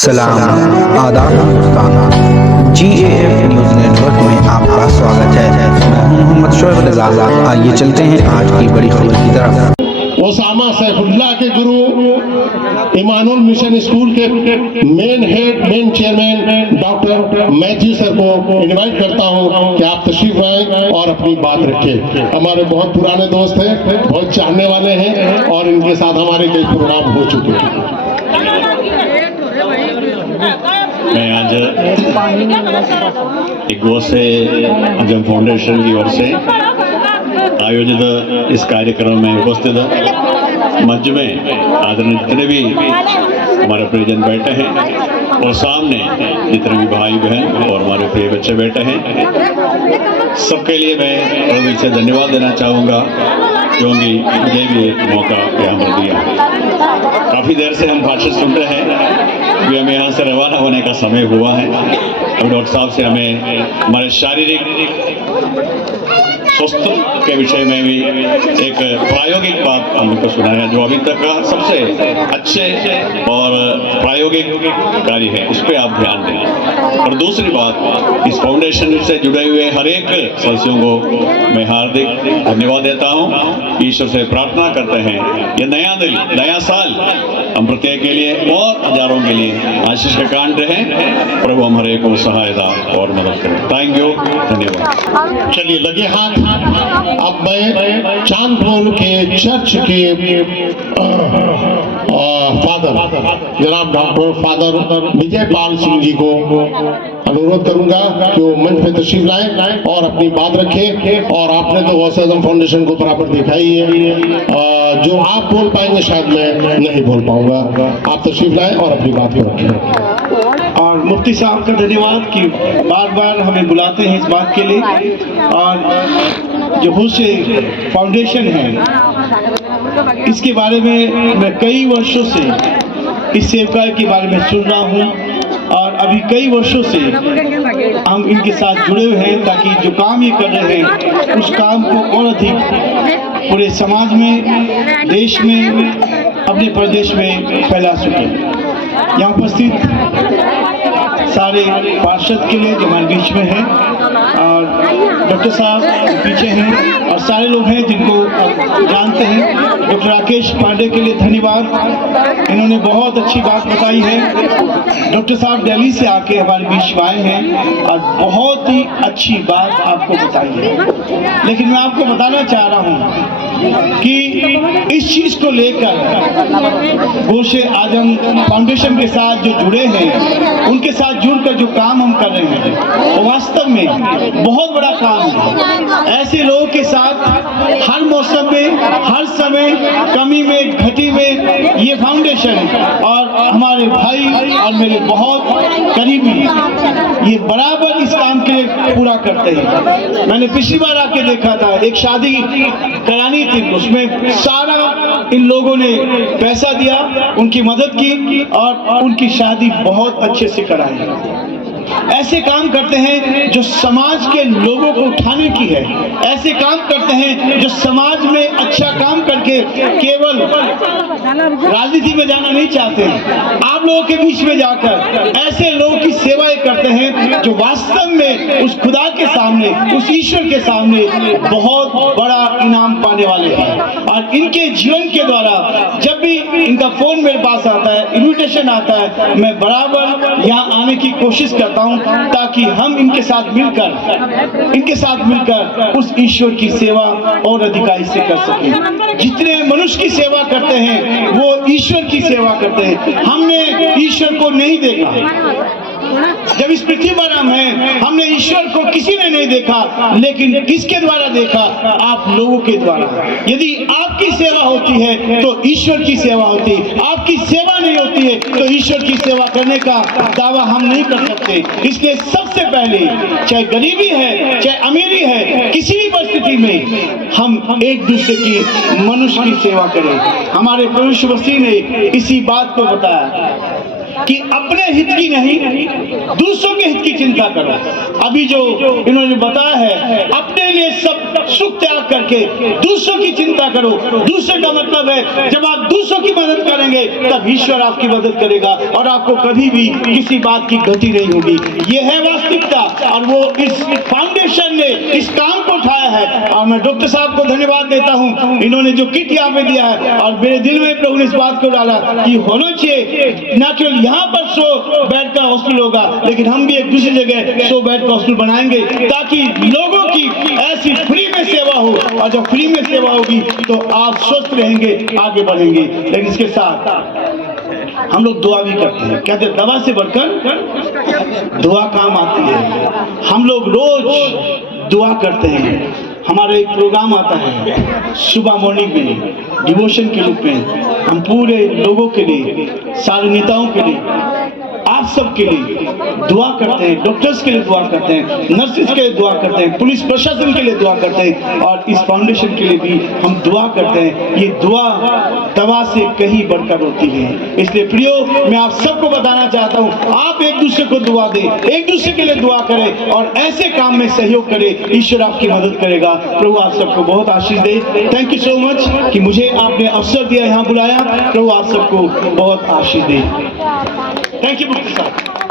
सलाम आदाब Hindustan GAF news network में आपका स्वागत है। मैं हूं मोहम्मद शोएब रज़ा। आइए चलते हैं आज की बड़ी खबर की तरफ। ओसामा सैफुल्लाह के गुरु इमानुल मिशन स्कूल के main chairman doctor Matthew sir को इनवाइट करता हूं कि आप तशरीफ लाएं और अपनी बात रखें। हमारे बहुत पुराने दोस्त हैं, बहुत चाहने वाले हैं और इनके साथ हमारे कई प्रोग्राम हो चुके हैं। मैं आज एक गो से जन फाउंडेशन की ओर से आयोजित इस कार्यक्रम में उपस्थित मंच में आदरणीय जितने भी हमारे प्रेजेंट बैठे हैं और सामने जितने भी भाई बहन और हमारे प्रिय बच्चे बैठे हैं, सबके लिए मैं हृदय से धन्यवाद देना चाहूँगा क्योंकि मुझे भी एक मौका यहाँ पर दिया। काफ़ी देर से हम भाषण सुन रहे हैं कि हमें यहाँ से रवाना होने का समय हुआ है और डॉक्टर साहब से हमें हमारे शारीरिक स्वास्थ्य के विषय में भी एक प्रायोगिक बात हमको सुनाया जो अभी तक का सबसे अच्छे और प्रायोगिक कार्य है, उस पर आप ध्यान दें। और दूसरी बात, इस फाउंडेशन से जुड़े हुए हर एक सदस्यों को मैं हार्दिक धन्यवाद देता हूँ। ईश्वर से प्रार्थना करते हैं ये नया साल हम प्रत्येक के लिए और हजारों के लिए आशीष का कांड रहे। प्रभु हमारे को सहायता और मदद करें। थैंक यू, धन्यवाद। चलिए लगे हाथ। अब मैं चांदपुर के चर्च के फादर जनाब डॉक्टर फादर विजय पाल सिंह जी को अनुरोध करूंगा कि वो मंच पे तशरीफ लाएं और अपनी बात रखें। और आपने तो गौसे आज़म फाउंडेशन को बराबर दिखा ही है, जो आप बोल पाएंगे शायद मैं नहीं बोल पाऊंगा। आप तशरीफ लाएं और अपनी बात को रखें। और मुफ्ती साहब का धन्यवाद कि बार बार हमें बुलाते हैं इस बात के लिए। और जो हुसे फाउंडेशन है, इसके बारे में मैं कई वर्षों से इस सेवकाई के बारे में सुन रहा हूँ और अभी कई वर्षों से हम इनके साथ जुड़े हुए हैं ताकि जो काम ये कर रहे हैं उस काम को और अधिक पूरे समाज में, देश में, अपने प्रदेश में फैला सके। यहाँ उपस्थित सारे पार्षद के लिए जो हमारे बीच में हैं और डॉक्टर साहब पीछे हैं और सारे लोग हैं जिनको जानते हैं। डॉक्टर राकेश पांडे के लिए धन्यवाद, इन्होंने बहुत अच्छी बात बताई है। डॉक्टर साहब दिल्ली से आके हमारे बीच में आए हैं और बहुत ही अच्छी बात आपको बताई है। लेकिन मैं आपको बताना चाह रहा हूँ कि इस चीज को लेकर गौसे आजम फाउंडेशन के साथ जो जुड़े हैं, उनके साथ जुड़कर जो काम हम कर रहे हैं वो वास्तव में बहुत बड़ा काम है। ऐसे लोगों के साथ हर मौसम में, हर समय, कमी में, घटी में ये फाउंडेशन और हमारे भाई और मेरे बहुत करीबी ये बराबर इस काम के लिए पूरा करते हैं। मैंने पिछली बार आके देखा था, एक शादी करानी थी, उसमें सारा इन लोगों ने पैसा दिया, उनकी मदद की और उनकी शादी बहुत अच्छे से कराई। ऐसे काम करते हैं जो समाज के लोगों को उठाने की है। ऐसे काम करते हैं जो समाज में अच्छा काम करके केवल राजनीति में जाना नहीं चाहते हैं। आप लोगों के बीच में जाकर ऐसे लोगों की सेवाएं करते हैं जो वास्तव में उस खुदा के सामने, उस ईश्वर के सामने बहुत बड़ा इनाम पाने वाले हैं। और इनके जीवन के द्वारा जब भी इनका फोन मेरे पास आता है, इन्विटेशन आता है, मैं बराबर यहाँ आने की कोशिश करता हूं ताकि हम इनके साथ मिलकर उस ईश्वर की सेवा और अधिकारी से कर सकें। जितने मनुष्य की सेवा करते हैं वो ईश्वर की सेवा करते हैं। हमने ईश्वर को नहीं देखा, जब इस पृथ्वी पर हम हैं, हमने ईश्वर को किसी ने नहीं देखा, लेकिन किसके द्वारा देखा? आप लोगों के द्वारा। यदि आपकी सेवा होती है तो ईश्वर की सेवा होती है, आपकी सेवा नहीं होती है तो ईश्वर की सेवा करने का दावा हम नहीं कर सकते। इसलिए सबसे पहले, चाहे गरीबी है, चाहे अमीरी है, किसी भी परिस्थिति में हम एक दूसरे की, मनुष्य की सेवा करें। हमारे प्रभु यीशु मसीह ने इसी बात को बताया। कि अपने हित की नहीं, दूसरों के हित की चिंता करो। अभी जो इन्होंने बताया है, अपने लिए सब सुख त्याग करके दूसरों की चिंता करो। दूसरे का मतलब है जब आप दूसरों की मदद करेंगे तब ईश्वर आपकी मदद करेगा और आपको कभी भी किसी बात की गति नहीं होगी। ये है वास्तविकता और वो इस फाउंडेशन ने इस काम को उठाया है और मैं डॉक्टर साहब को धन्यवाद देता हूं। इन्होंने जो किट यहाँ पे दिया है और मेरे दिल में प्रभु ने इस बात को डाला कि होना चाहिए न केवल यहाँ पर 100 बेड का हॉस्पिटल होगा, लेकिन हम भी एक दूसरी जगह 100 बेड का हॉस्पिटल बनाएंगे ताकि लोगों की ऐसी फ्री में सेवा हो। और जब फ्री में सेवा होगी तो आप स्वस्थ रहेंगे, आगे बढ़ेंगे। लेकिन इसके साथ हम लोग दुआ भी करते हैं। कहते हैं दवा से बढ़कर दुआ काम आती है। हम लोग रोज दुआ करते हैं। हमारा एक प्रोग्राम आता है सुबह मॉर्निंग में डिवोशन के रूप में। हम पूरे लोगों के लिए, सारे नेताओं के लिए, आप सब के लिए दुआ करते हैं। डॉक्टर्स के लिए दुआ करते हैं, नर्सेस के लिए दुआ करते हैं, पुलिस प्रशासन के लिए दुआ करते हैं और इस फाउंडेशन के लिए भी हम दुआ करते हैं। ये दुआ दवा से कहीं बढ़कर होती है। इसलिए प्रियो, मैं आप सबको बताना चाहता हूँ, आप एक दूसरे को दुआ दें, एक दूसरे के लिए दुआ करें और ऐसे काम में सहयोग करें। ईश्वर आपकी मदद करेगा। प्रभु आप सबको बहुत आशीष दे। थैंक यू सो मच कि मुझे आपने अवसर दिया, यहाँ बुलाया। प्रभु आप सबको बहुत आशीष दे। थैंक यू साहब।